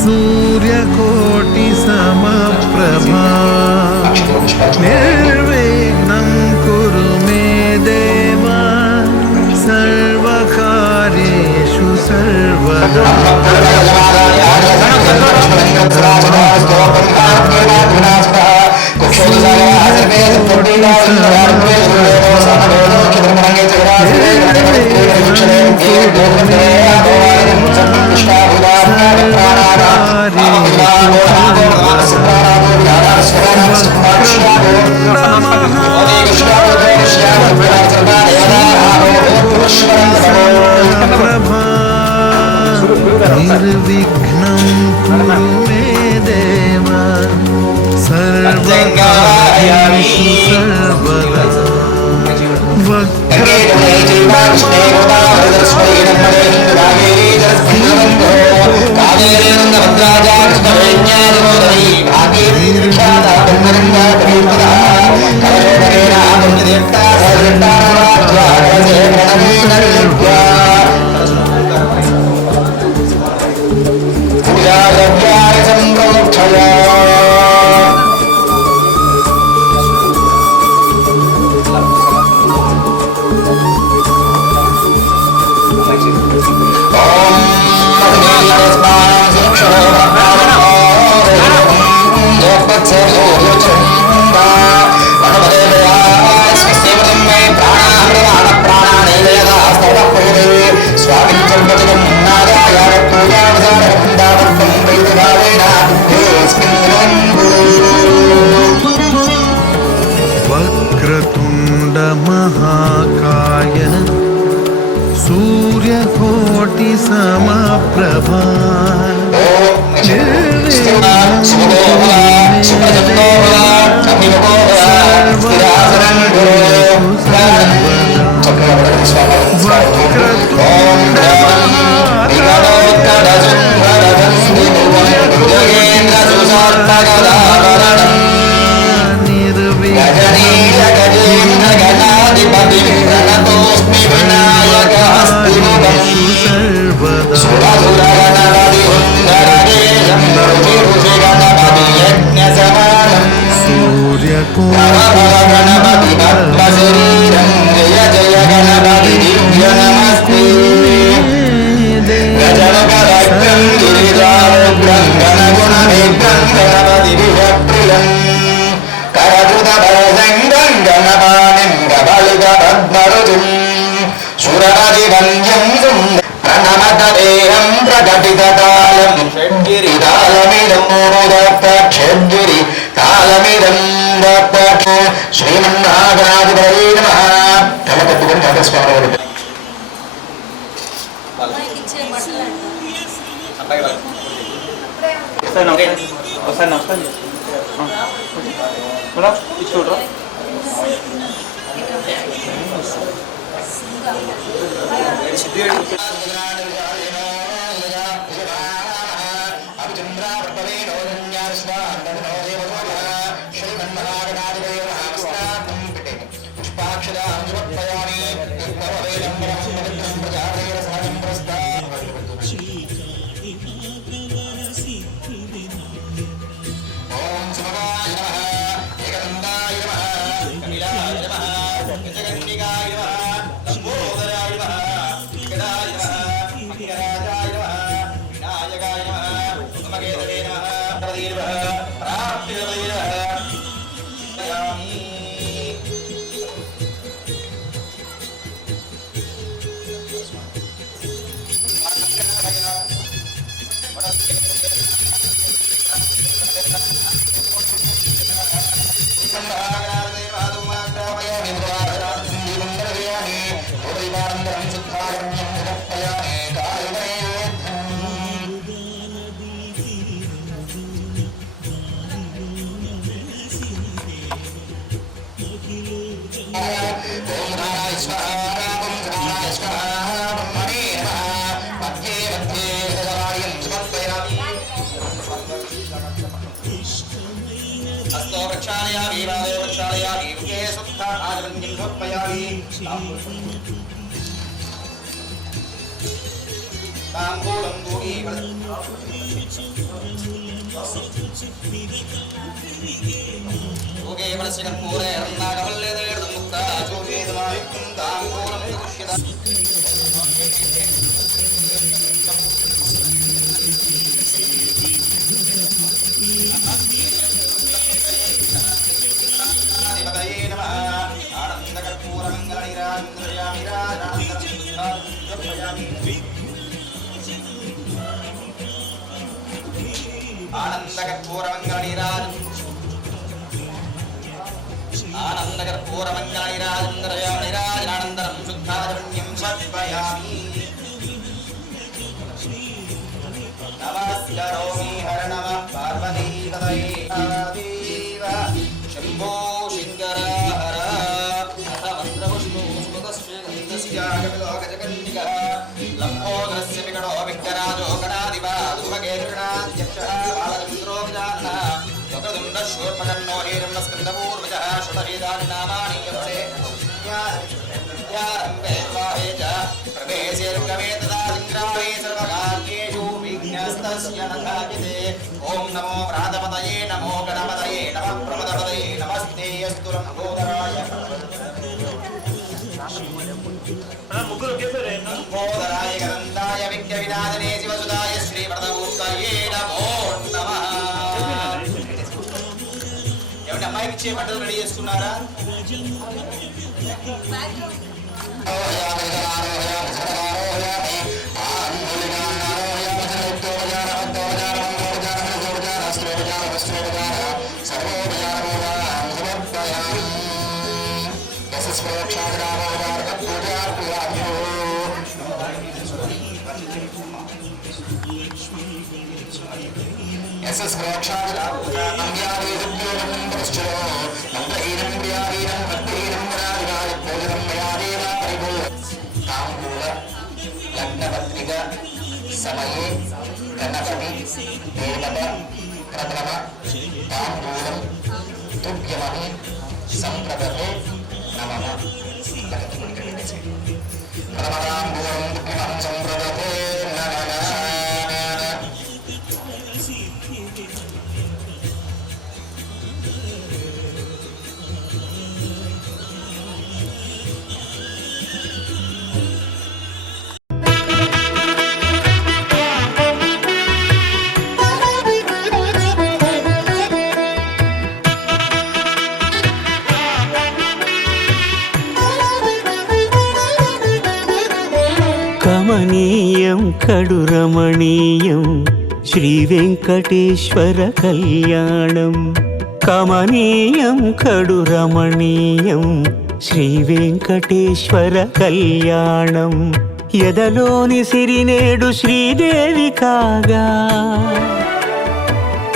सूर्यकोटि समप्रभा निर्विघ्नं कुरु मे देव सर्वकार्येषु सर्वदा। निर्विघ्नं कुरु मे देव सर्वकार्येषु सर्वदा। वक्रतुंड महाकाय सूर्यकोटि समप्रभा ఒకసారి నమస్కారం చూడరా ओम नमो प्रातपतये नमो गणपतये नमः प्रमदपतये नमस्ते अस्तु लंबोदराय लंबोदराय गन्धाय विघ्नविनाशने शिवसुताय श्रीवरदमूर्तये नमो नमः ఎవరి అమ్మాయికి ఇచ్చే బట్టలు రెడీ చేసుకున్నారా లగ్నపత్రిక సమయే గణపతి దేవత ప్రథమ తాంబూలం తుభ్యమని సంప్రదతే నమః ప్రథమతాంబూలం తుభ్యమం సంప్రదతే నమః. కమనీయం కడురమణీయం శ్రీ వెంకటేశ్వర కళ్యాణం. కమనీయం కడురమణీయం శ్రీ వెంకటేశ్వర కళ్యాణం. ఎదలోని సిరినేడు శ్రీదేవి కాగా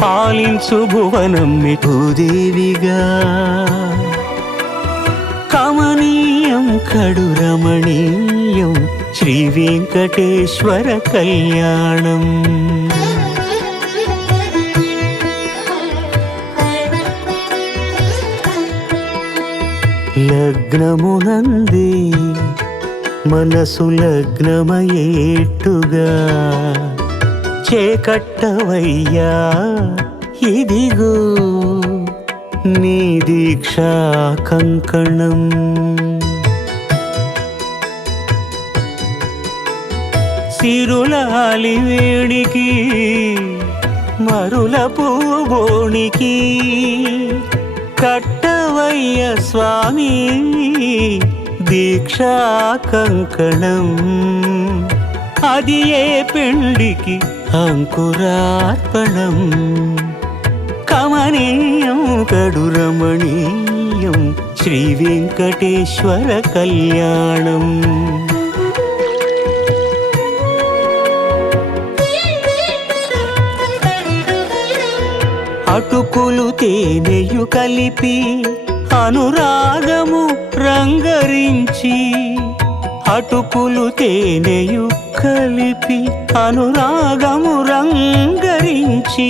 పాలించు భువనం భూదేవిగా కమనీయం కడు రమణీయం శ్రీ వెంకటేశ్వర కళ్యాణం. లగ్నమునందే మనసు లగ్నమయేట్టుగా చేకట్టవయ్యా ఇదిగో నీ దీక్షా కంకణం. సిరులాలి వేడికి మరుల పూబోనికి కట్టవయ్య స్వామి దీక్షా కంకణం. అది ఏ పెండికి అంకురార్పణం. కమనీయం కడు రమణీయం శ్రీ వెంకటేశ్వర కళ్యాణం. అటుకులు తేనెయు కలిపి అనురాగము రంగరించి అటుకులు తేనెయు కలిపి అనురాగము రంగరించి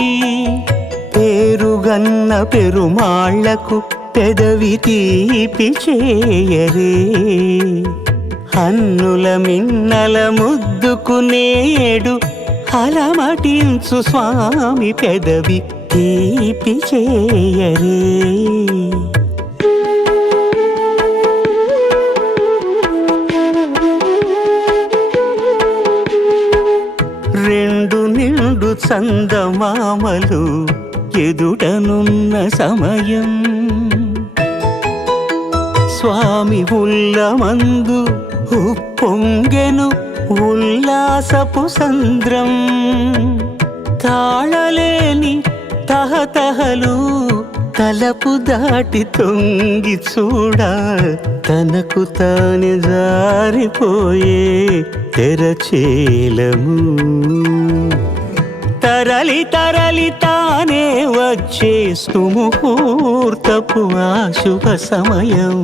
పేరుగన్న పెరుమాళ్లకు పెదవి తీపి చేయరే అన్నుల మిన్నల ముద్దుకు నేడు అలమటించు స్వామి పెదవి తీపి చేయరే. రెండు నిండు చందమామలు ఎదుటనున్న సమయం స్వామి ఉల్లమందు ఉప్పొంగెను ఉల్లాసపు సంద్రం. తాళలేని తహతహలు తలపు దాటి తొంగి చూడ తనకు తాను జారిపోయే తెరచేలము. తరలి తరలి తానే వచ్చే సుముహూర్తపు ఆ శుభ సమయం.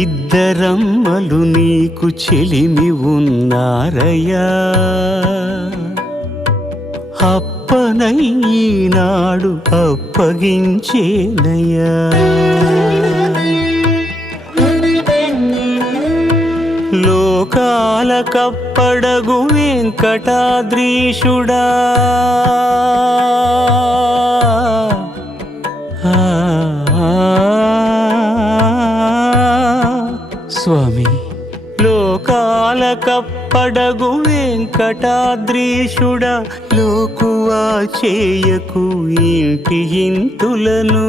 ఇద్దరమ్మలు నీకు చెలిమి ఉన్నారయ్యా అప్పనయ్యనాడు అప్పగించేనయ్యా. లోకాల కప్పడగు వెంకటాద్రీషుడా స్వామి లోకాల కప్పడగు వెంకటాద్రీషుడా లోకువా చేయకు ఇంటి ఇంతులను.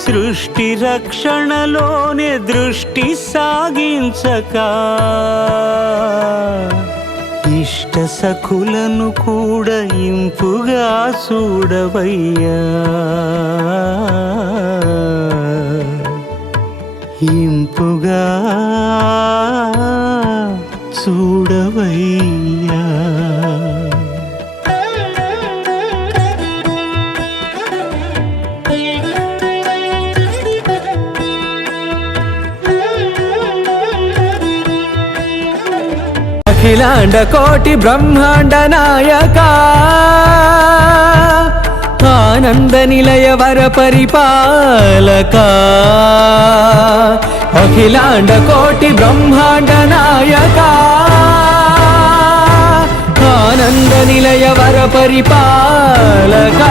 సృష్టి రక్షణలోనే దృష్టి సాగించక ఇష్ట సఖులను కూడా ఇంపుగా చూడవయ్యా ఇంపుగా చూడవయ్యా. అఖిలాండ కోటి బ్రహ్మాండ నాయక ఆనంద నిలయ వర పరిపాలక అఖిలాండ కోటి బ్రహ్మాండ నాయక ఆనంద నిలయ వర పరిపాలక.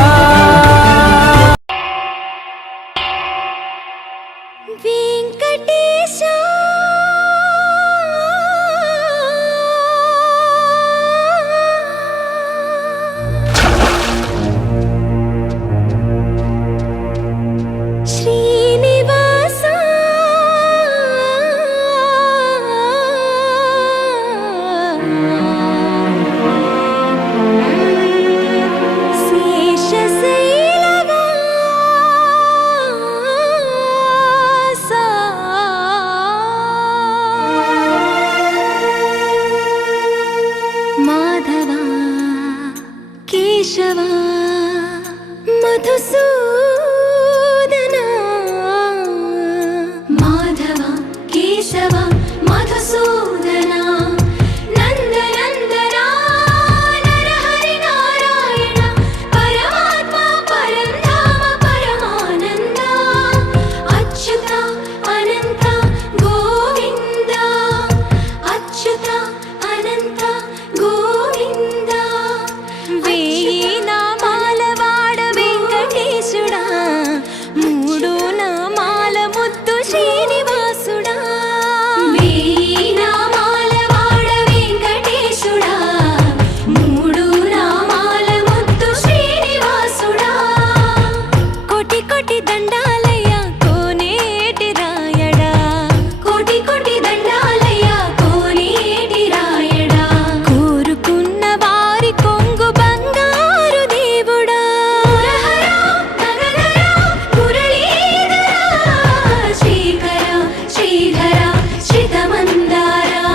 కోటి కోటి దండాలయ్యా కోనేటి రాయడా కోటి కోటి దండాలయ్యా కోనేటి రాయడా కోరుకున్న వారి కొంగు బంగారు దేవుడా మురహరా నగరరా మురళీధరా శ్రీకర శ్రీధర శ్రితమందారా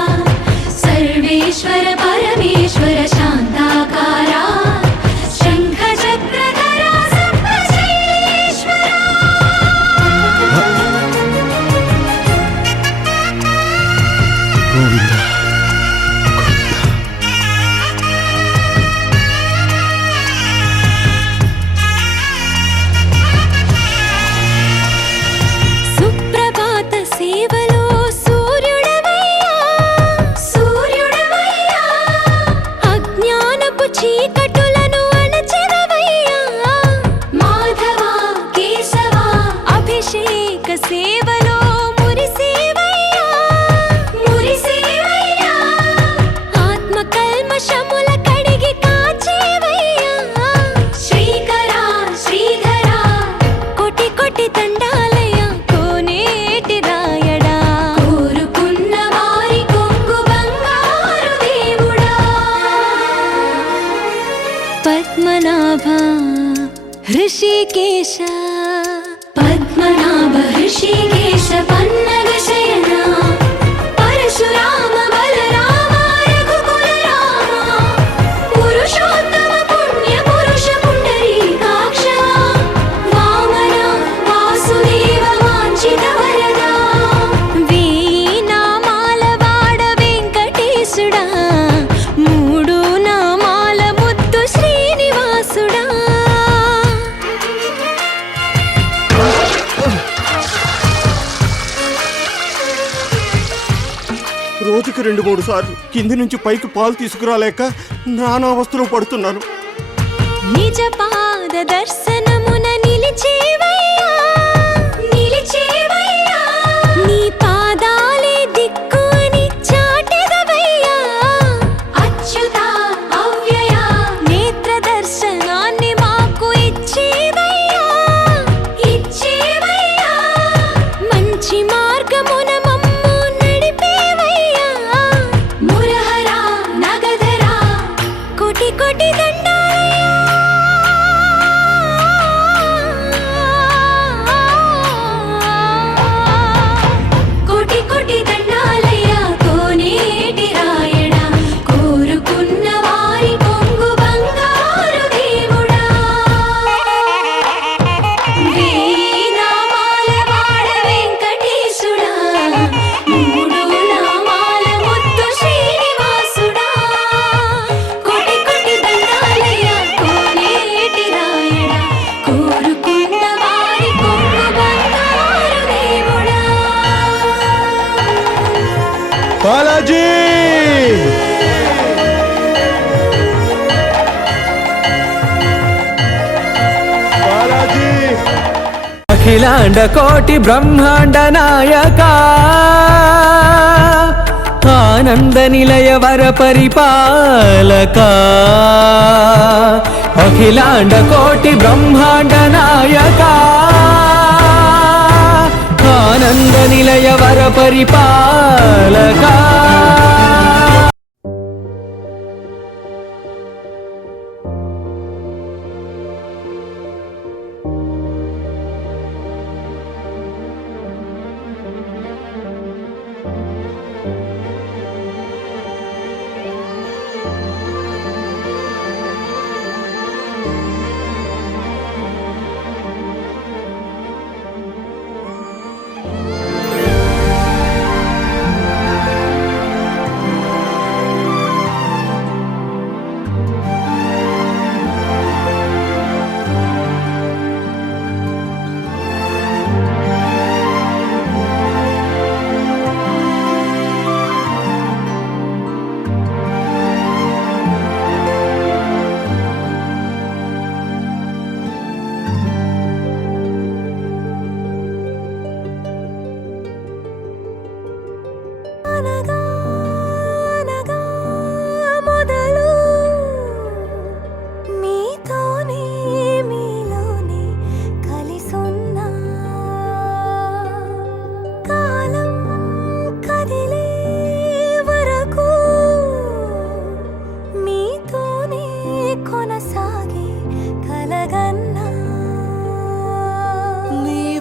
సర్వేశ్వర పరమేశ్వర శాంతాకారా శంఖ చక్రధరా సప్తశైలేశ్వరా గోవింద సుప్రభాత సేవలో సూర్యుడవయ్యా సూర్యుడవయ్యా అజ్ఞానపు చీకటులను అణచెదవయ్యా మాధవ కేశవ అభిషేక సేవలో మురిసేవయ్యా మురిసేవయ్యా ఆత్మ కల్మషముల కడిగి కాచేవయ్యా శ్రీకర శ్రీధర కోటి కోటి దండాలయ్యా కోనేటి రాయడా కోరుకున్న వారి కొంగు బంగారు దేవుడా పద్మనాభ హృషికేశ పద్మనాభ హృషికేశ పన్నగ శయన పరశురామ బలరామ రఘుకుల రామ పురుషోత్తమ పుణ్య పురుష పుండరీకాక్ష వామన వాసుదేవ వాంఛిత వరద వేయి నామాల వాడ వెంకటేశుడా మూడు నామాల ముద్దు శ్రీనివాసుడా రోజుకి 2-3 సార్లు కింది నుంచి పైకి పాలు తీసుకురాలేక నానావస్థలో పడుతున్నాను. నిజ పాద దర్శనమున నిలిచేవయ్యా నిలిచేవయ్యా నీ పాదాలే దిక్కు అని చాటెదవయ్యా అచ్యుత అవ్యయ నేత్ర దర్శనాన్ని మాకు ఇచ్చేవయ్యా ఇచ్చేవయ్యా మంచి మార్గమున మమ్ము నడిపేవయ్యా మురహరా నగధరా కోటి కోటి కోటి కోటి దండాలయ్యా కోనేటి రాయడా కోరుకున్న వారి కొంగు బంగారు దేవుడా వేయి నామాల వాడ వెంకటేశుడా మూడు నామాల ముద్దు శ్రీనివాసుడా కోటి కోటి దండాలయ్యా కోనేటి రాయడా కోరుకున్న వారి కొంగు బంగారు దేవుడా బాలాజీ బాలాజీ అఖిలాండ కోటి బ్రహ్మాండ నాయక ఆనంద నిలయ వర పరిపాలక అఖిలాండ కోటి బ్రహ్మాండ నాయక ఆనంద నిలయ వర పరిపాలక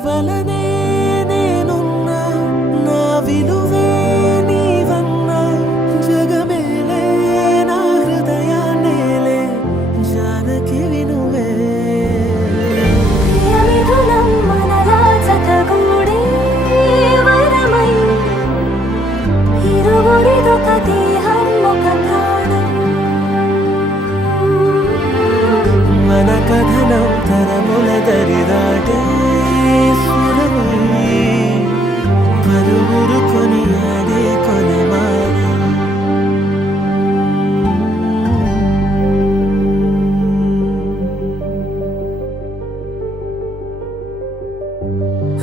వలనే నేనున్నా నా విలువే నీవన్నా జగమేలే నా హృదయాన్నేలే జానకి వినువే ప్రియమిథునం మనలా జతగూడే వరమై ఇరువురిదొక దేహం ఒక ప్రాణం మన కథనం తరముల దరిదాటే స్వరమై పలువురు కొనియాడే కొలమానం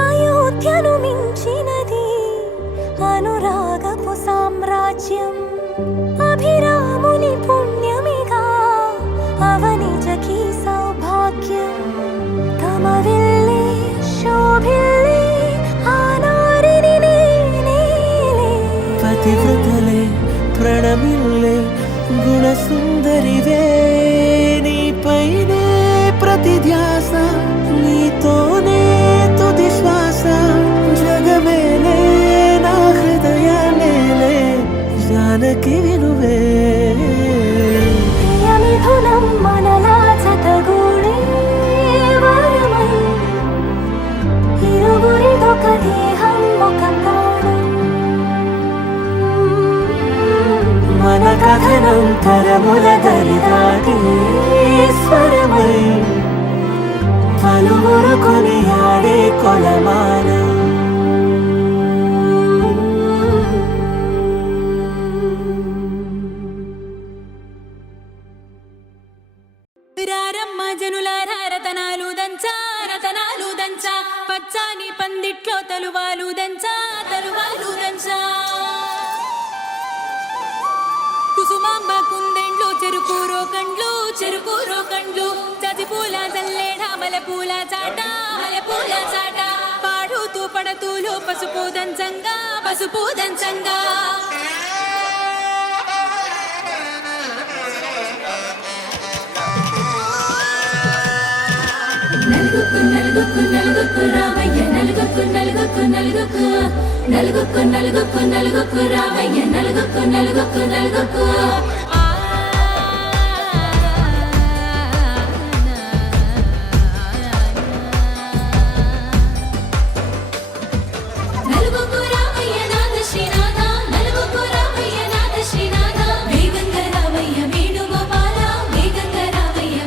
అయోధ్యను మించినది అనురాగపు సామ్రాజ్యం అభిరాముని పుణ్యమిగా అవనిజకి సౌభాగ్యం తమ వెళ్ళే శోభిల్లే ఆనారిని నేనేలే పతివ్రతలే ప్రణమిల్లే గుణసుందరివే నీపైనే ప్రతి ధ్యాస నీతోనే తుది శ్వాస జగమేలే నా హృదయాన్నేలే జానకి వినువే ప్రియమిథునం మనలా జతగూడే వరమై ఇరువురిదొక దేహం ఒక ప్రాణం మన కథనం తరముల దరిదాటే స్వరమై పలువురు కొనియాడే కొలమానం రారమ్మ జనులారా రతనాలు దంచా రతనాలు దంచా పచ్చాని పందిట్లో తలువాలు దంచా తలువాలు దంచా కుసుమాంబ కుందెండ్లు చెరుకు రోకండ్లు చదిపూల జల్లేడ మలపూల చాట పాడుతూ పడతూలు పసుపు దంచంగా నలుగుకు రామయ్య నలుగుకు రామయ్య నలుగుకు నలుగుకు రామయ్య నాథ శ్రీనాథ నలుగుకు రామయ్య నాథ శ్రీనాథ వేగంగా రామయ్య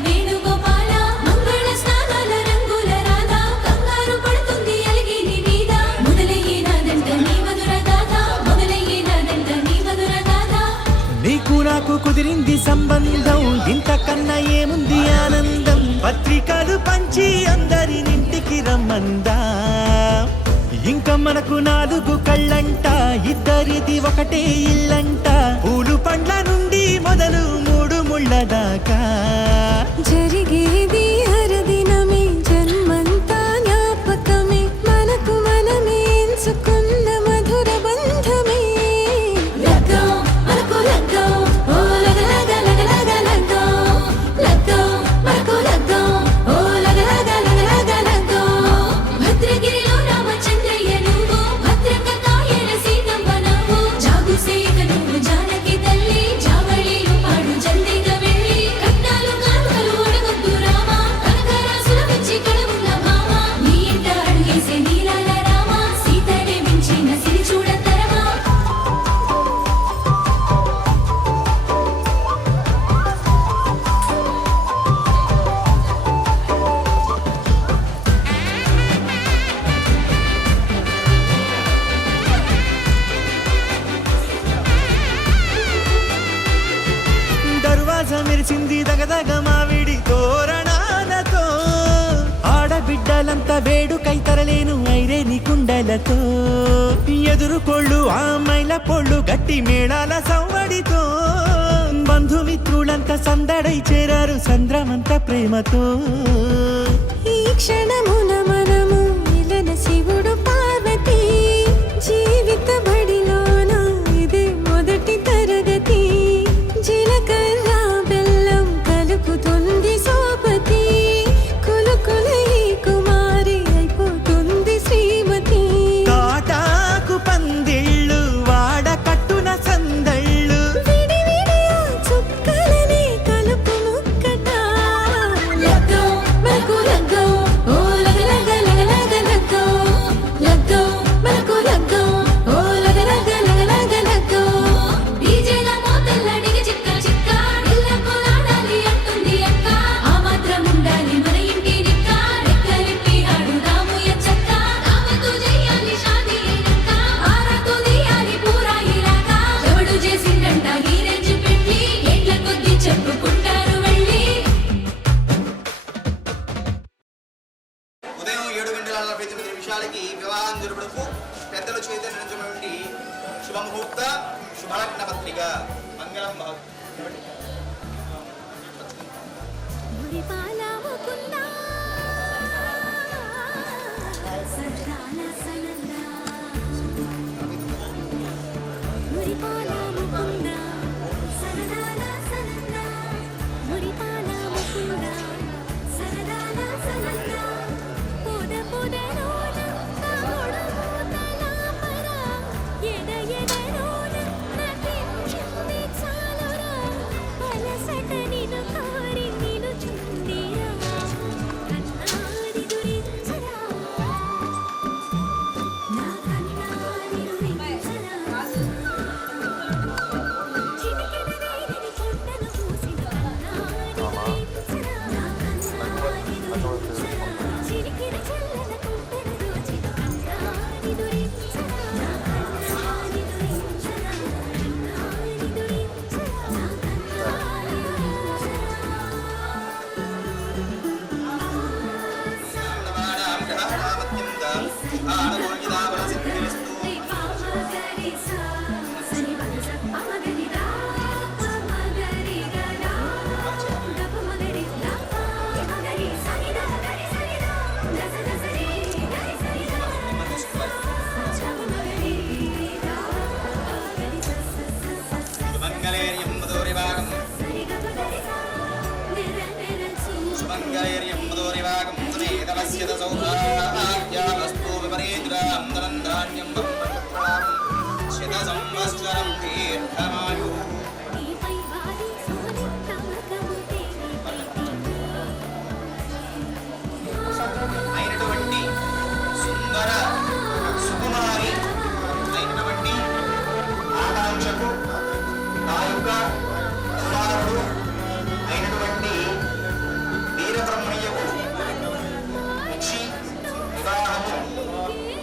వేణుగోపాల మంగళ స్నానాల రంగుల రాధ కంగారు పడుతుంది అలిగి నీ మీద మొదలయ్యేనాదంట నీ మధుర గాథ నీకు నాకు కుదిరింది సంబంధం ఇంతకన్నా ఏముంది ఆనందం పత్రికలు పంచి అందరినింటికి రమ్మందా ఇంకా మనకు 4 కళ్ళంట ఇద్దరిది ఒకటే ఇల్లంట పూలు పండ్ల నుండి మొదలు 3 ముళ్ళ దాకా జరిగేది హరదినమే జన్మంతా జ్ఞాపకమే మనకు మనమే ఎంచుకున్న మధుర బంధమే లగ్గం మనకు లగ్గం ఓ లగలగ లగ్గం మనకు లగ్గం ఓ లగలగ లగ్గం భద్రగిరిలో రామచంద్రయ్య నువ్వు భద్రక కాయన సీతమ్మ నువ్వు జాగు సేక నువ్వు జానకి తల్లి జావళిలో పాడు జల్దిగా వెళ్ళి కట్నాలు కానుకలు అడగొద్దు రామ కనకరాసుల పిచ్చి కడవున్న భామ నీ ఇంట అడుగేసే నీలాల రామ సీతనే మించిన సిరి చూడతరమా దర్వాజ మెరిసింది దగదగ మావిడి తోరణాలతో ఆడబిడ్డలంతా వేడుకై తరలేను ఐరేని కుండలతో ఎదురుకోళ్ళు ఆ మైల పొళ్ళు గట్టి మేళాల సవ్వడితో బంధుమిత్రులంతా సందడై చేరారు సంద్రమంత ప్రేమతో ఈ క్షణమున మనము మిలన శివుడు పార్వతి జీవిత బడిలోన ఇదే మొదటి తరగతి జీలకర్ర బెల్లం కలుపుతుంది సోపతి కులుకుల ఈ కుమారి అయిపోతుంది 2:49 నిమిషాలకి వివాహం జరుపుటకు పెద్దల చేత నిర్ణయించినటువంటి శుభముహూర్త శుభలగ్న పత్రిక మంగళం మురిపాల ముకుంద సరదాల సనంద మురిపాల ముకుంద సరదాల సనంద మురిపాల ముకుంద సరదాల సనంద పొద పొదరోన తగుడు మూతలాపర ఎద ఎదరోన నటించింది చాలురా అలసట నిన్ను కోరి నిన్ను చుందిరా కన్నారి గురించరా నా కన్నారి గురించరా చిటికెన వేడిని కొండను పూసిన కన్నారి గురించరా నా కన్నారి గురించరా చిటికెన చల్లన కొండను దోచిన కన్నారి గురించరా నా కన్నారి గురించరా కన్నారి గురించరా నా కన్నారి మంగళేర్యం మధురివాగం మంగళేర్యం మధురివాగం సునేతవస్యత సౌభాగ్యావస్తు విపరీద్రాం ధనంధాన్యం శత సంవత్సరం దీర్ఘమాయు అయినటువంటి సుందర సుకుమారి అయినటువంటి ఆకాంక్షకు నా యొక్క కుమారుడు అయినటువంటి వీరబ్రహ్మయ్యకు ఇచ్చి వివాహము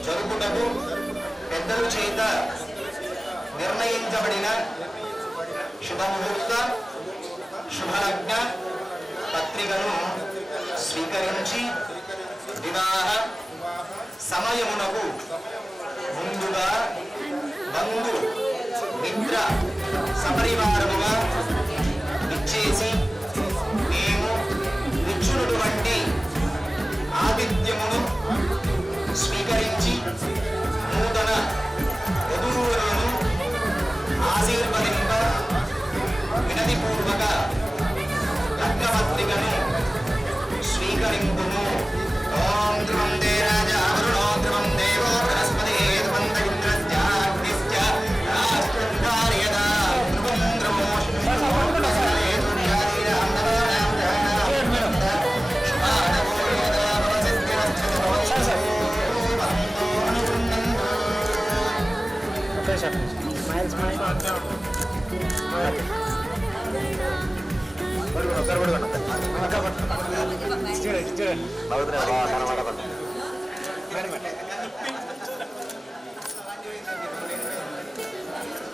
జరుపుటకు పెద్దల చేత నిర్ణయించబడిన శుభముహూర్త శుభలగ్న పత్రికను స్వీకరించి వివాహ సమయమునకు ముందుగా బంధు మిత్ర సపరివారముగా ఇచ్చేసి మేము ఇచ్చినటువంటి ఆతిథ్యమును స్వీకరించి నూతన వధూవరులను ఆశీర్వదింప వినతిపూర్వక లగ్నపత్రికను స్వీకరింపుము. ఓం ధ్రువం దే రాజా వరుణో ధ్రువం దేవో బృహస్పతి ధ్రువంత ఇంద్రస్యాగ్నిశ్చ రాష్ట్రం కార్యదా ధ్రువం ధ్రువో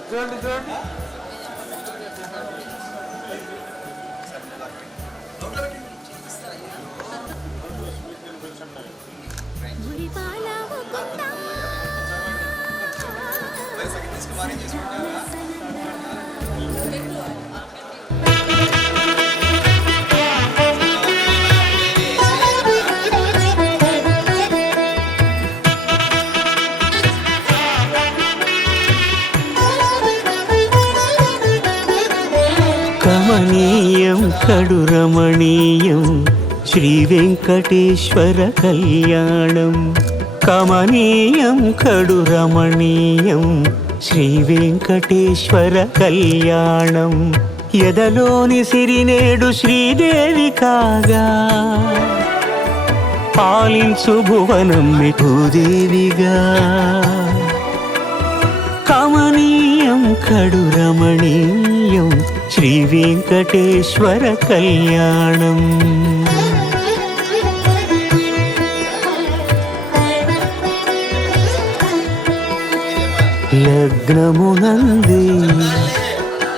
చూడండి చూడండి మురిపాల ముకుంద కుమారి చేసుకుంటారా కమనీయం కడు రమణీయం శ్రీ వెంకటేశ్వర కళ్యాణం కమనీయం కడు రమణీయం శ్రీ వెంకటేశ్వర కళ్యాణం ఎదలోని సిరినేడు శ్రీదేవి కాగా పాలించు భువనం భూదేవిగా కమనీయం కడు రమణీయం శ్రీ వెంకటేశ్వర కళ్యాణం లగ్నమునందే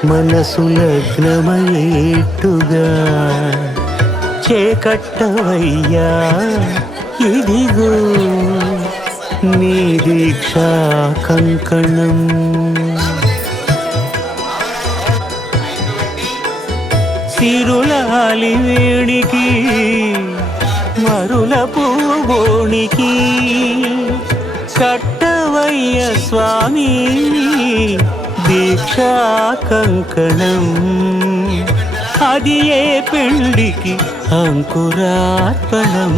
మనసు లగ్నమయేట్టుగా చేకట్టవయ్యా ఇదిగో నీ దీక్షా కంకణం. సిరులాలి వేడికి మరుల పూబోనికి కట్టవయ్య స్వామి దీక్షా కంకణం. అది ఏ పెళ్ళికి అంకురార్పణం.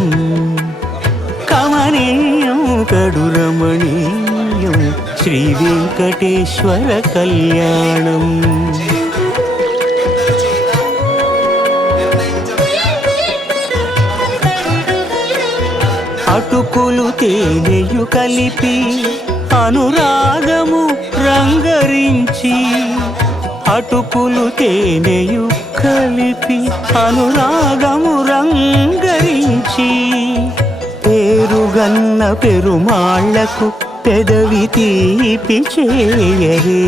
కమనీయం కడురమణీయం శ్రీ వెంకటేశ్వర కళ్యాణం. అటుకులు తేనెయు కలిపి అనురాగము రంగరించి, అటుకులు తేనెయు కలిపి అనురాగము రంగరించి, పేరుగన్న పెరుమాళ్లకు పెదవి తీపి చేయరే.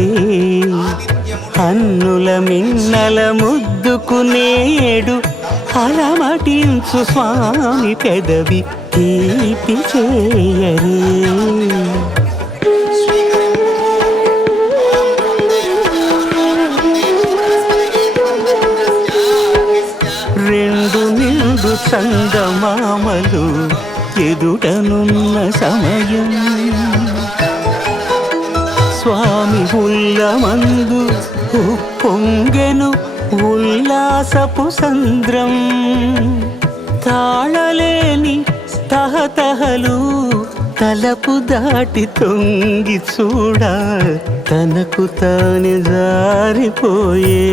అన్నుల మిన్నల ముద్దుకు నేడు అలమటించు స్వామి పెదవి తీపి చేయరే. రెండు నిండు చందమామలు ఎదుటనున్న సమయం, స్వామి ఉల్లమందు పొంగెను ఉల్లాసపు సంద్రం. తాళలేని తహతహలు తలపు దాటి తొంగి చూడ, తనకు తానే జారిపోయే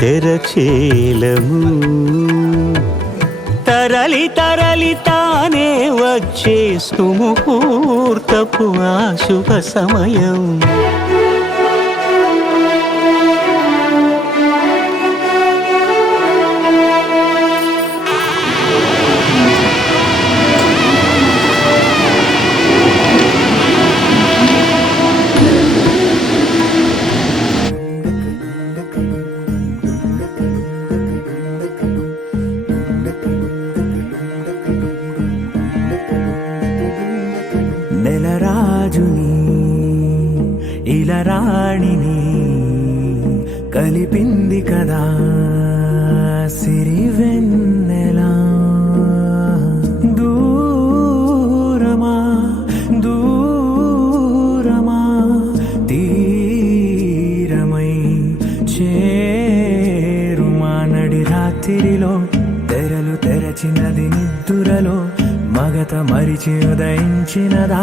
తెరచేలము. తరలి తరలి తానే వచ్చే సుముహూర్తపు ఆ శుభ సమయం. నెలరాజుని ఇలరాణిని కలిపింది కదా సిరి వెన్నెలా. దూరమా దూరమా తీరమై చేరుమా నడి రాత్రిలో తెరలు తెరచినది నిద్దురలో మగత మరిచి ఉదయించినదా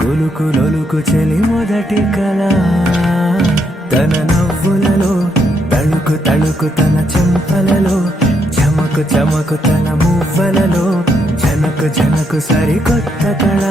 కులుకులొలుకు చెలి మొదటి కళ. తన నవ్వులలో తళుకు తళుకు తన చెంపలలో చమకు చమకు తన మువ్వలలో జనకు జనకు సరికొత్త కళ.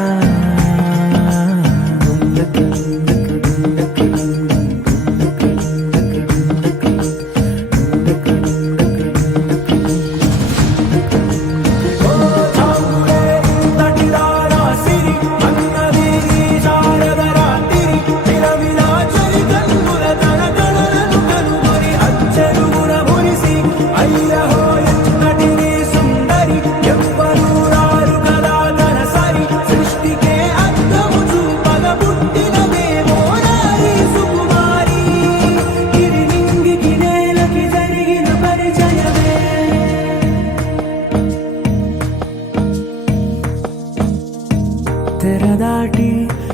తెరదాటి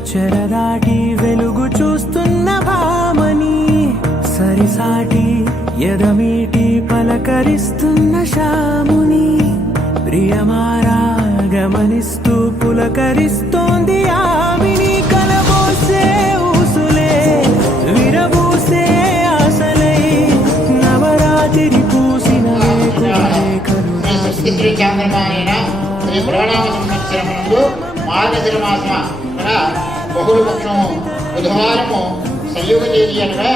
చెరదాటి వెలుగు చూస్తున్న భామని, సరిసాటి ఎదమీటి పలకరిస్తున్న శాముని. ప్రియమారా గమనిస్తూ పులకరిస్తోంది ఆవిని. కలబోసే ఊసులే విరబూసే ఆశలై నవరాత్రి పూసిన రేఖలు శ్రీ చంద్రమానేన శ్రీ ప్రణామ సంవత్సరమునందు మార్గశిర మాసమ బహుళ పక్షము బుధవారము సంయోగ తేదీ అనగా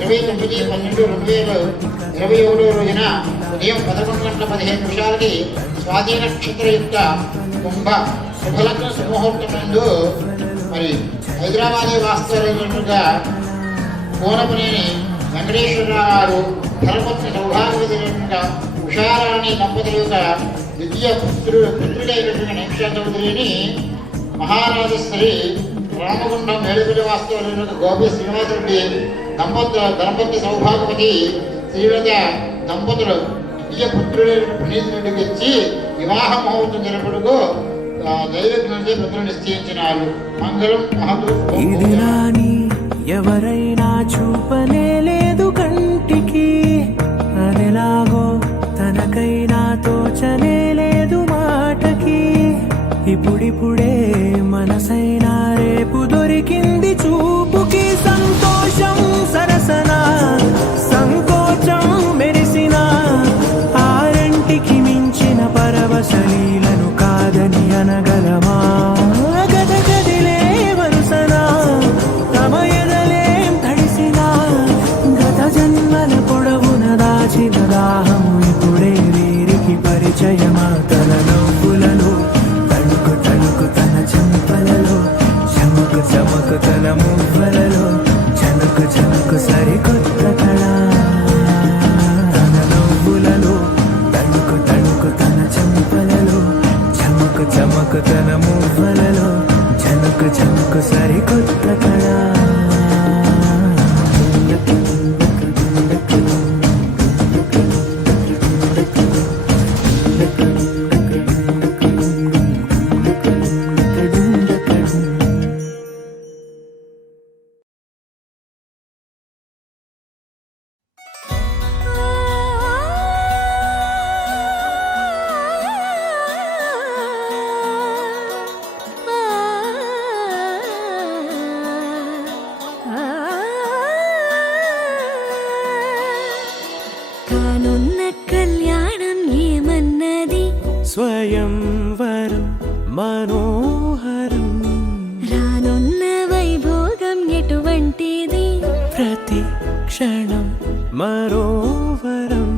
29/12/2021 రోజున ఉదయం 11:15 స్వాధీన నక్షత్రయుక్త కుంభ శుభలగ్న శుభముహూర్తమందు మరి హైదరాబాద్ వాస్తవులుగా కోనపనేని వెంకటేశ్వరరావు గారు ధర్మపత్ని సౌభాగ్యవతి ఉషారాణి దంపతుల యొక్క ద్వితీయ పుత్రుడైనటువంటి నైమిషా చౌదరిని మహారాజశ్రీ రామగుండం మేలుపల్లి వాస్తవులైన గోపి శ్రీనివాసరెడ్డి దంపతి సౌభాగవతి శ్రీలత దంపతులు ద్వితీయ పుత్రుడైన ప్రణీత్ రెడ్డికి ఇచ్చి వివాహ ముహూర్తం జరపడుకు దైవజ్ఞులచే ప్రజలు నిశ్చయించినారు. మంగళం మహతు. ఇది నాని ఎవరైనా చూపనే లేదు కంటికి, అదెలాగో తనకైనా తోచనే లేదు మాటకి. ఇప్పుడిప్పుడే మనసైనా రేపు దొరికింది చూపుకి. సంతోషం సరసన సంకోచం మెరిసిన ఆరంటికి మించిన పరవశలీలను కాదని అనగలమా? గదగదిలే వరుసన తమ ఎదలేం తడిసిన గత జన్మల పొడవున దాచిన దాహము ఇప్పుడే వీరికి పరిచయమా? తన నవ్వులలో తణుకు తణుకు తన చెంపలలో చమకు చమకు తన మువ్వలలో చనుకు చనుకు సరికొత్త కళ. తన నవ్వులలో తణుకు తణుకు తన చెంపలలో చమకు చమకు తన మువ్వలలో చనుకు చనుకు సరికొత్త కళ. కానున్న కళ్యాణం ఏమన్నది? స్వయంవరం మనోహరం, రానున్న వైభోగం ఎటువంటిది? ప్రతి క్షణం మరోవరం,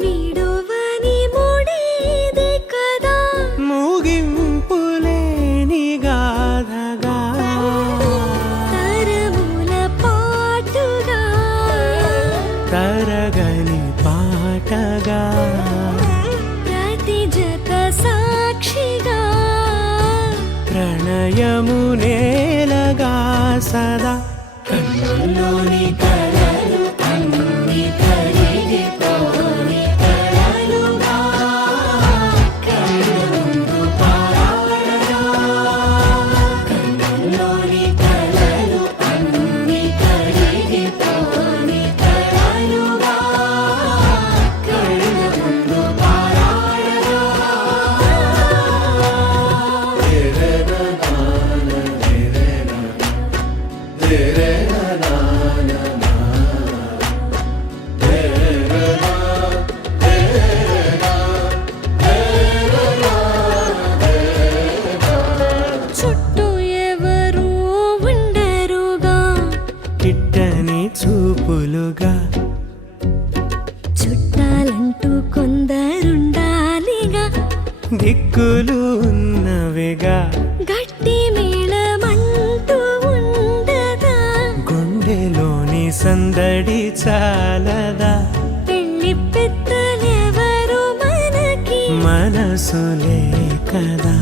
వీడువని ముడిది కదా, ముగింపులేని గాథగా, తరముల పాటుగా, తరగని పాటగా, ప్రతి జత సాక్షిగా, ప్రణయము నేలగా సదా. కన్నుల్లోని కలలు అన్ని కరిగిపోని కలలుగా, కళ్ళ ముందు పారాడగా. కన్నుల్లోని కలలు అన్ని కరిగిపోని కలలుగా, కళ్ళ ముందు పారాడగా. చుట్టూ ఎవరు ఉండరుగా, కిట్టని చూపులుగా, చుట్టాలంటూ కొందరుండాలిగా, దిక్కులు ఉన్నవిగా, గట్టి మేళమంటూ ఉండదా, గుండెలోని సందడి చాలదా, పెళ్లి పెద్దలెవరు మనకి, మనసులే కదా.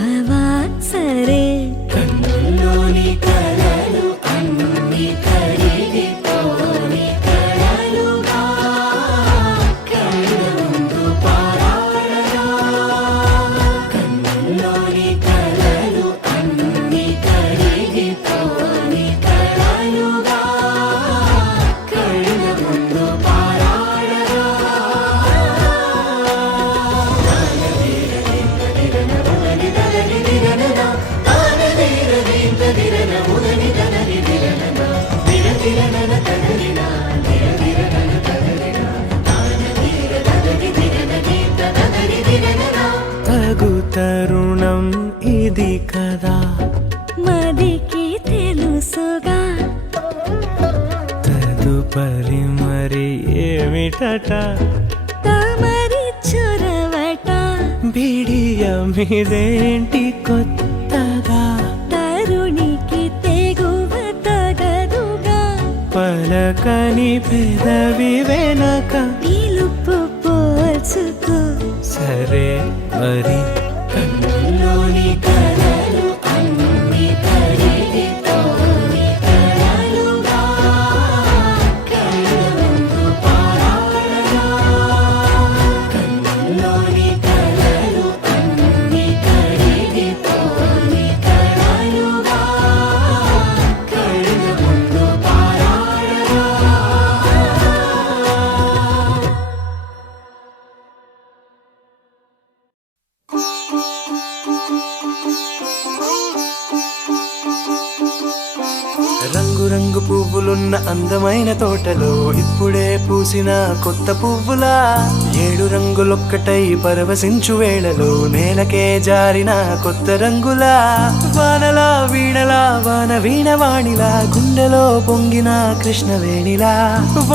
అవా సరే, కన్నుల్లోని కలలు అన్ని కరిగిపోని కలలుగా, కళ్ళ ముందు పారాడగా. కన్నుల్లోని కలలు అన్ని కరిగిపోని కలలుగా, కళ్ళ ముందు పారాడగా. తగు తరుణం ఇది కదా, మదికి తెలుసుగా, తదుపరి మరి ఏమిటట, తమరి చొరవట, బిడియమిదేంటి కొత్తగా, తరుణికి తెగువ తగదుగా, పలకని పెదవి వెనక పిలుపు పోల్చుకో, సరే మరి కన్నులోని కలలు అన్ని కరిగిపోని కలలుగా కళ్ళ ముందు పారాడగా కన్నులోని కలలు అన్ని కరిగిపోని కలలుగా కళ్ళ ముందు పారాడగా రంగు రంగు పువ్వులున్న అందమైన తోటలో ఇప్పుడే పూసిన కొత్త పువ్వులా 7 రంగులొక్కటై పరవశించు వేళలో నేలకే జారిన కొత్త రంగులా వానలా వీణలా వాన వీణవాణిలా గుండెలో పొంగిన కృష్ణవేణిలా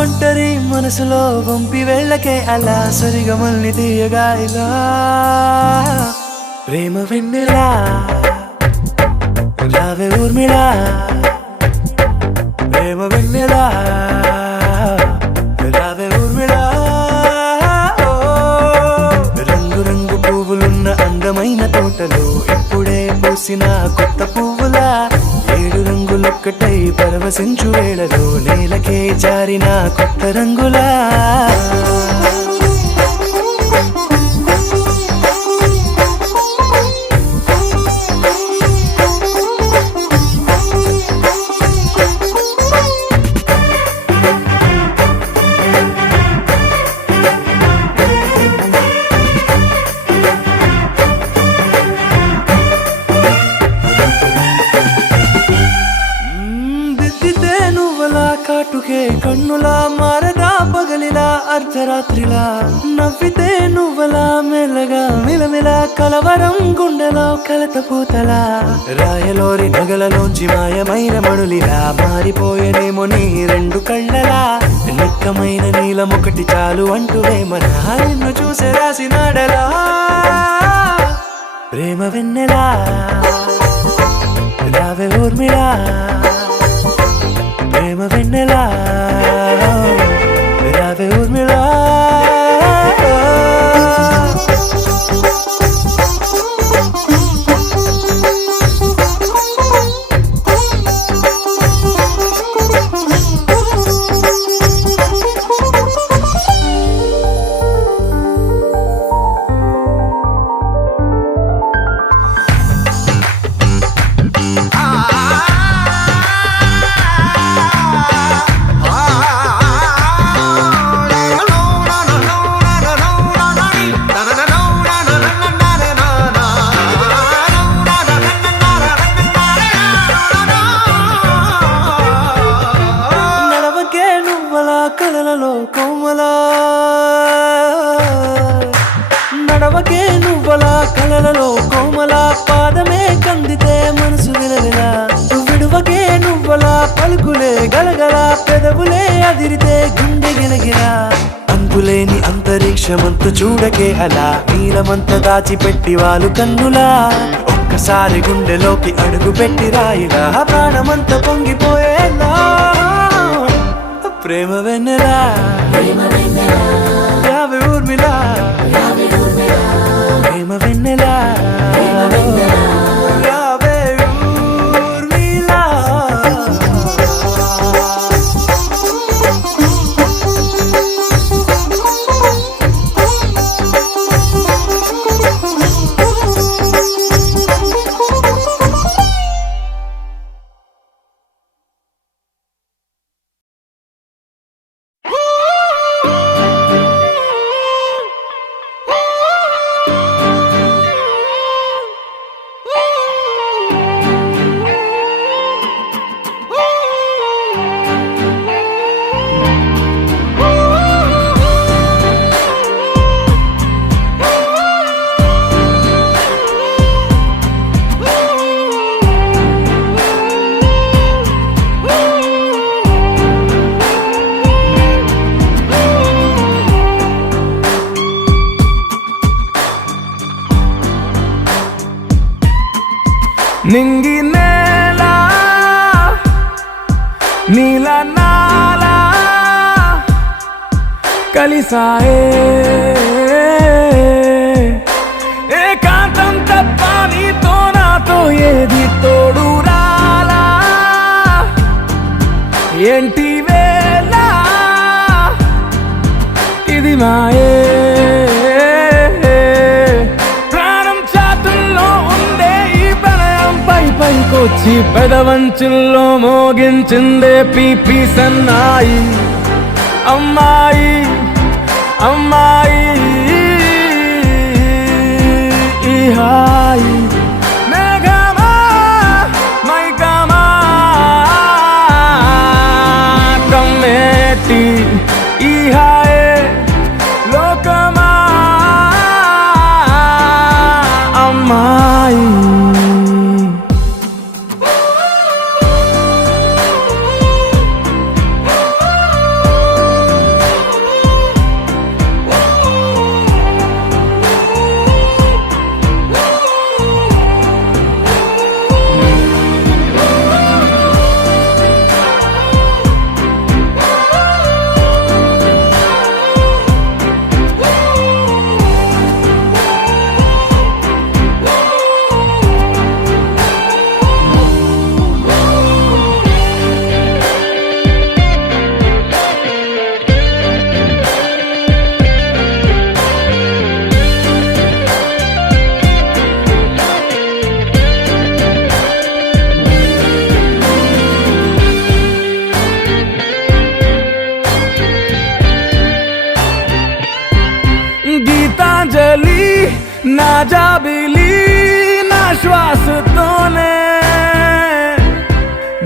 ఒంటరి మనసులో వంపి వెళ్ళకే అలా సరిగమల్ని తీయగా ఇలా ప్రేమ వెన్నెలా రావే ఊర్మిళా ప్రేమ వెన్నెలా రావే ఊర్మిళా రంగు రంగు పువ్వులున్న అందమైన తోటలో ఇప్పుడే పూసిన కొత్త పువ్వులా 7 రంగులొక్కటై పరవశించు వేళలో నేలకే జారిన కొత్త రంగులా కాటుకే కన్నులా మారదా పగలిలా అర్ధరాత్రిలా నవ్వితే నువ్వలా మెల్లగా మిలమిలా కలవరం గుండెలో కలత పూతలా రాయలోరి నగలలోంచి మాయమైన మణులిలా మారిపోయేనేమో నీ 2 కళ్ళలా నిక్కమైన నీలమొకటి చాలు అంటూ వేమనా నిన్ను చూసే రాసినాడలా ప్రేమ వెన్నెలా రావే ఊర్మిళా ప్రేమ వెన్నెలా రావే ఊర్మిళా కలలలో కోమలా నడవకే నువ్వలా కలలలో కోమలా పాదమే కందితే మనసు విలవిలా విడువకే నువ్వలా పలుకులే గలగల పెదవులే అదిరితే గుండె గిలగిలా అంతులేని అంతరిక్షమంతు చూడకే అలా నీలమంత దాచిపెట్టి వాళ్ళు కన్నులా ఒక్కసారి గుండెలోకి అడుగు పెట్టి రాయిలా ప్రాణమంత పొంగిపోయేలా ప్రేమ వెన్నెలా రావే ఊర్మిళా ప్రేమ వెన్నెలా రావే ఊర్మిళా నింగి నేల నీల నాల కలిసాయే ఏది తోడు రాలా ఏంటి వేళ ఇది మాయే ప్రాణం చాతుల్లో ఉండే ఈ ప్రణయం పైకొచ్చి పెదవంచుల్లో మోగించిందే పీపీ సన్నాయి అమ్మాయి అమ్మాయి ఈ హాయి మేఘమా మైకమా కమ్మేటి ఈ హాయే లోకమా అమ్మాయి గీతాంజలి నా జాబిలి నా శ్వాసతోనే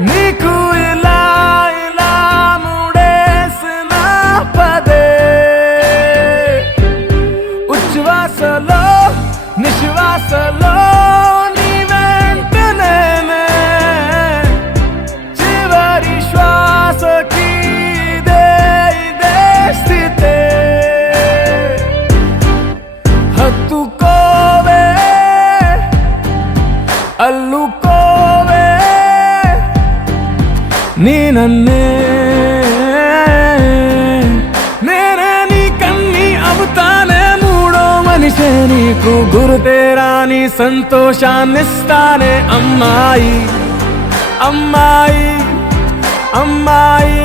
నీకు ఇలా ఇలా ముడేసిన పదే ఉచ్ఛ్వాసలో నిశ్వాసలో నీ వెంట నేనే చివరి శ్వాసకి ఇదే స్థితే హత్తుకోవే అల్లుకోవే నీ నన్నే నేనే నీ కన్ని అవుతానే మూడో మనిషే నీకు గురుతేరాని సంతోషాన్నిస్తానే అమ్మాయి అమ్మాయి అమ్మాయి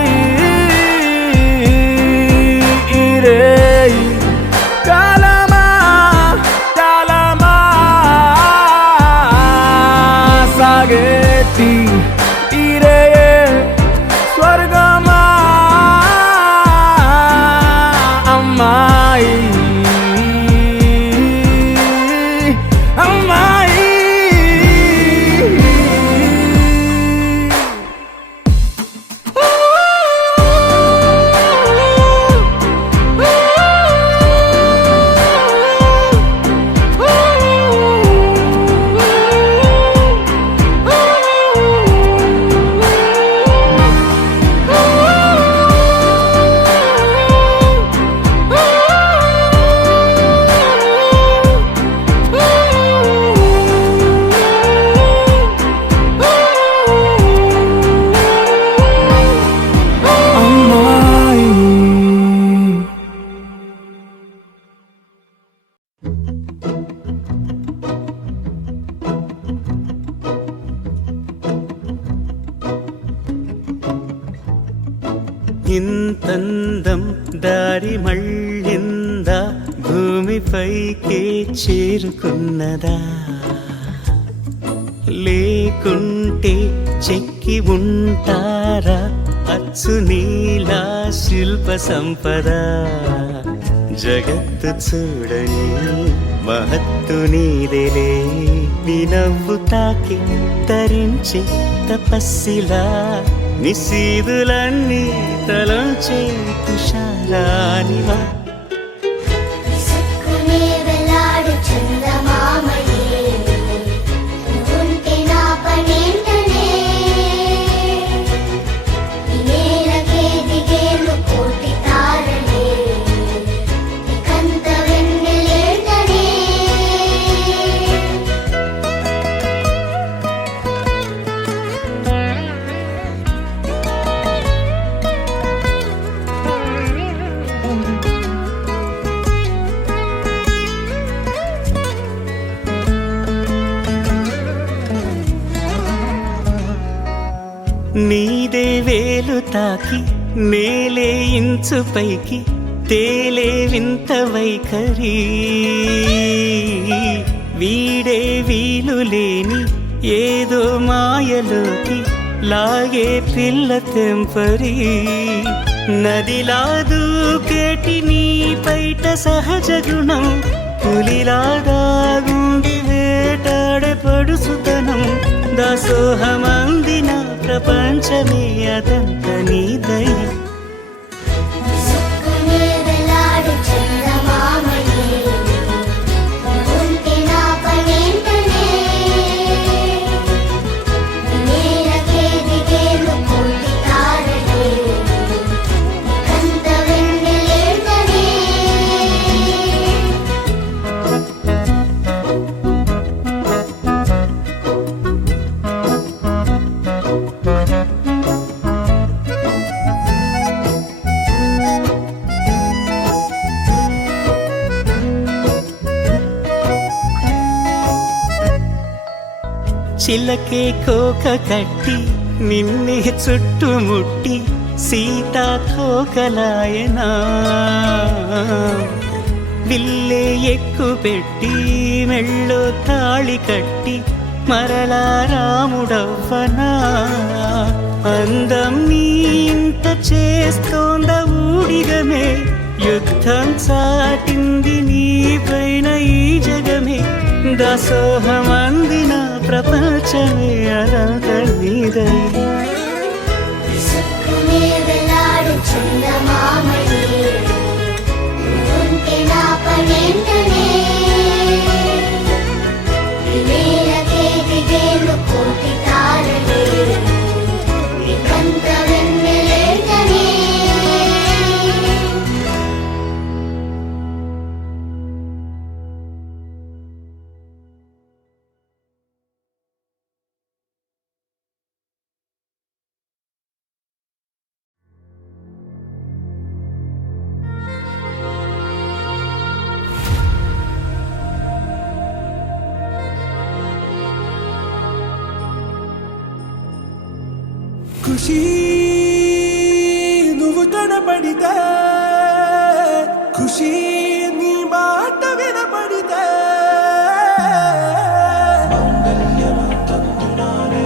ఈ రేయి కాలమా కాలమా సాగేటి ఈ రేయే స్వర్గమా అమ్మాయి అమ్మాయి ఇంతందం దారి మళ్ళిందా భూమిపైకే చేరుకున్నదా లేకుంటే చెక్కి ఉంటారా అచ్చు నీలా శిల్ప సంపద జగత్తు చూడని మహత్తు నీదేలే నీ నవ్వు తాకి తరించే తపస్సిలా నిశీదులన్నీ తలంచే తుషారానివా నీదే వేలు తాకి నేలే ఇంచు పైకి తేలే వింత వైఖరి వీడే వీలు లేని ఏదో మాయలోకి లాగే పిల్ల తెంపరి నదిలా దూకేటి నీ పైట సహజ గుణం పులిలాగా గుండి వేటాడే పడుసుతనం దాసోహమందిన ప్రపంచమే అదంత నీ దయ చిలకే కోక కట్టి నిన్నే చుట్టుముట్టి సీతా తోకలాయనా విల్లే ఎక్కు పెట్టి మెళ్ళో తాళి కట్టి మరలా రాముడవ్వనా అందం నీ ఇంత చేస్తోంద ఊడిగమే యుద్ధం చాటింది నీ పైన ఈ జగమే దాసోహమందిన ప్రపంచమే అనంత నీదై ఖుషి నువ్వు కనపడితే ఖుషి నీ మాట వినపడితే మంగళ్యమంతునానే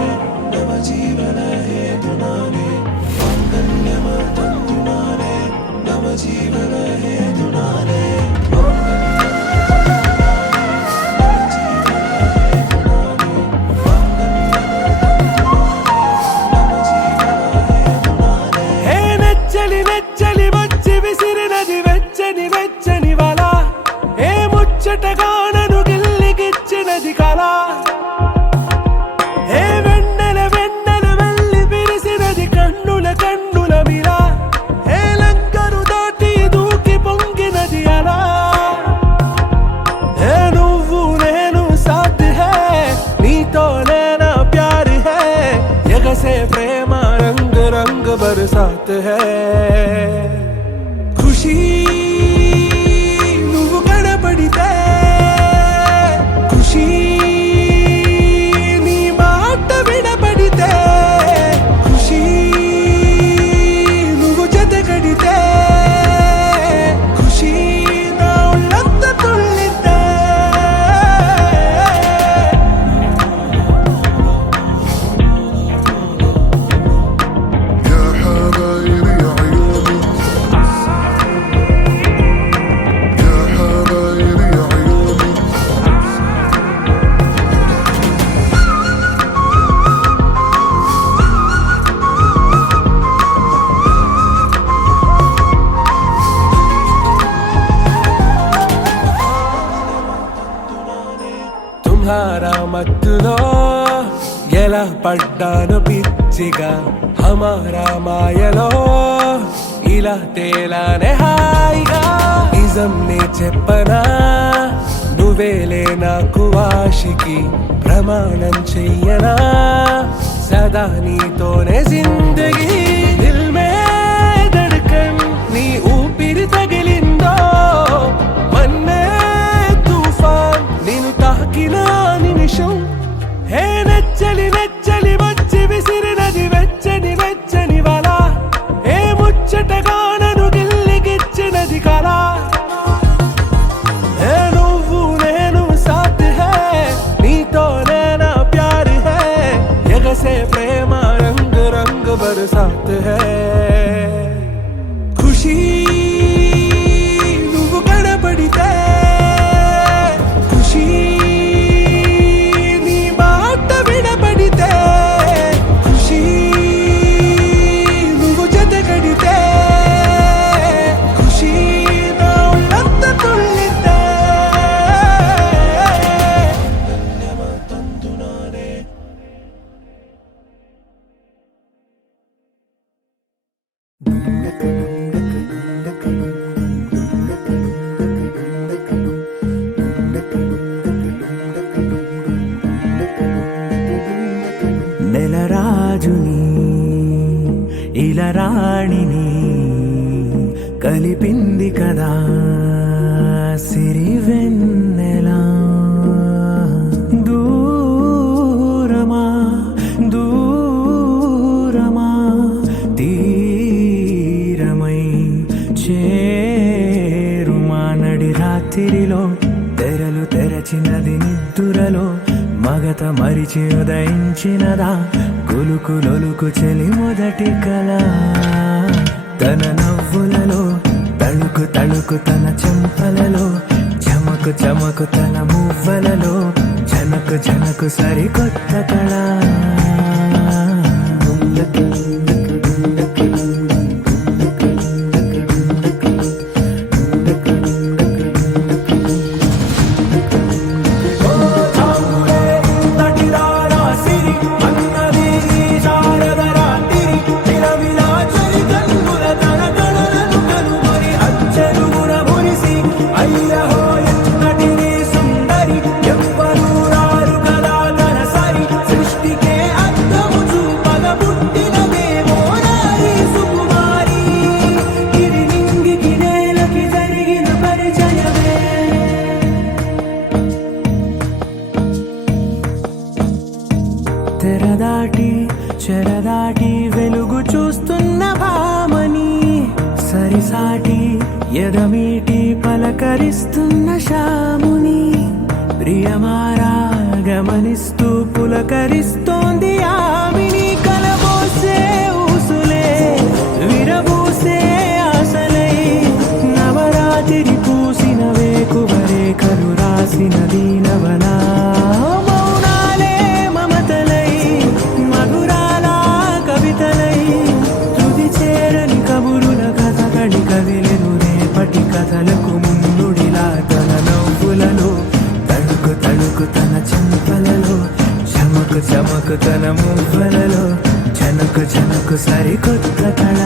నవ జీవన హేతునానే మంగళ్యమంతునానే నవ జీవన హేతునానే ముచ్చటగానను గిల్లిగిచ్చినది కళ ఏ వెన్నెల వెన్నెల వెళ్ళి విరిసినది కన్నుల కన్నుల మిరా ఏ లంకరు దాటి దూకి పొంగినది అలా ఏ నువ్వు నేను సాథ్ హై నీతో నేనా ప్యార్ హై ఎగసే ప్రేమ రంగ్ రంగ్ బరసాత్ హై ఖుషి పడితే ఖుషి నీ మాట వినపడితే ఖుషి నువ్వు జతగడితే ఖుషి నా ఒళ్ళంత తుళ్ళితే يا حبايبي عيوني يا حبايبي عيوني తుమ్హారా మత్తులో ఎలా పడ్డాను పిచ్చిగా హమారా మాయలో ఇలా తేలానే హాయిగా నిజం నే చెప్పనా నువ్వేలే నాకు ఆశికి ప్రమాణం చెయ్యనా సదా నీతోనే జిందగీ దిల్ మే ధడ్కన్ నీ ఊపిరి తగిలిందో మన్నే తుఫాన్ నేను తాకిన నిమిషం హే నెచ్చలి నెచ్చలి వచ్చి విసిరినది వెచ్చని ఎగసే ప్రేమ రంగ్ రంగ్ బరసాత్ హై ఖుషీ నువ్వు కనపడితే ఖుషీ నీ మాట వినపడితే ఖుషీ నువ్వు జత కడితే ఖుషీ నా ఒళ్ళంత తుళ్ళితే నెలరాజుని ఇలా రాణిని కలిపింది కదా సిరివెన్నెలా దూరమా దూరమా తీరమై చేరుమా నడి రాత్రిలో తెరలు తెరచినది నిద్దురలో మగత మరిచి ఉదయించినదా కులుకులొలుకు చెలి మొదటి కళ తన నవ్వులలో తళుకు తళుకు తన చెంపలలో చమకు చమకు తన మువ్వలలో జనకు జనకు సరికొత్త కళ తెరదాటి చెరదాటి వెలుగు చూస్తున్న భామని సరిసాటి ఎదమీటి పలకరిస్తున్న శాముని ప్రియమారా గమనిస్తూ పులకరిస్తోంది ఆమిని కలబోసే ఊసులే విరబూసే ఆశలై నవరాత్రి పూసిన వేకువరే కలు రాసిన దీనవనా కథలకు ముందుడిలా తన నవ్వులలో తడుకు తడుకు తన చెంపలలో చమకు చమకు తన మువ్వలలో జనకు జనకు సరికొత్త కళ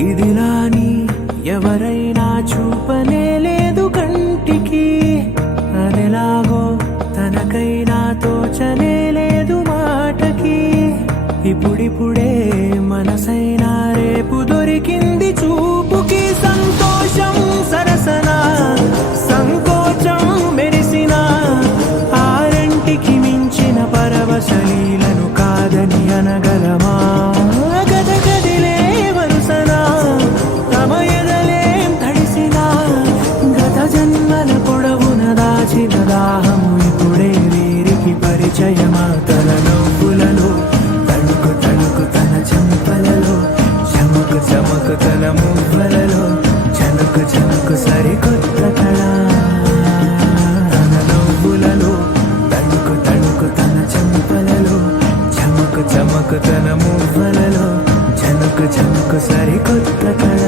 ఇదిలాని ఎవరైనా చూపనే లేదు కంటికి అదెలాగో తనకైనా తోచనే లేదు మాటకి ఇప్పుడిప్పుడే మనసైనా రేపు దొరికింది చూపుకి సంతోషం సరసన సంకోచం మెరిసిన ఆరంటికి మించిన పరవశలీలను కాదని అనగలమా గదగదిలే వరుసనా తమ ఎదలేం తడిసినా గత జన్మల పొడవున దాచిన దాహము ఇప్పుడే వీరికి పరిచయమా తన నవ్వులలో తణుకు తణుకు తన చెంపలలో చమకు చమకు తన మువ్వలలో జనకు జనకు సరికొత్త కళ తన నవ్వులలో తణుకు తణుకు తన చెంపలలో చమకు చమకు తన మువ్వలలో జనకు జనకు సరికొత్త కళ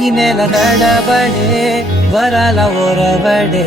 ఈ నెల నడబడే వరాల ఒరబడే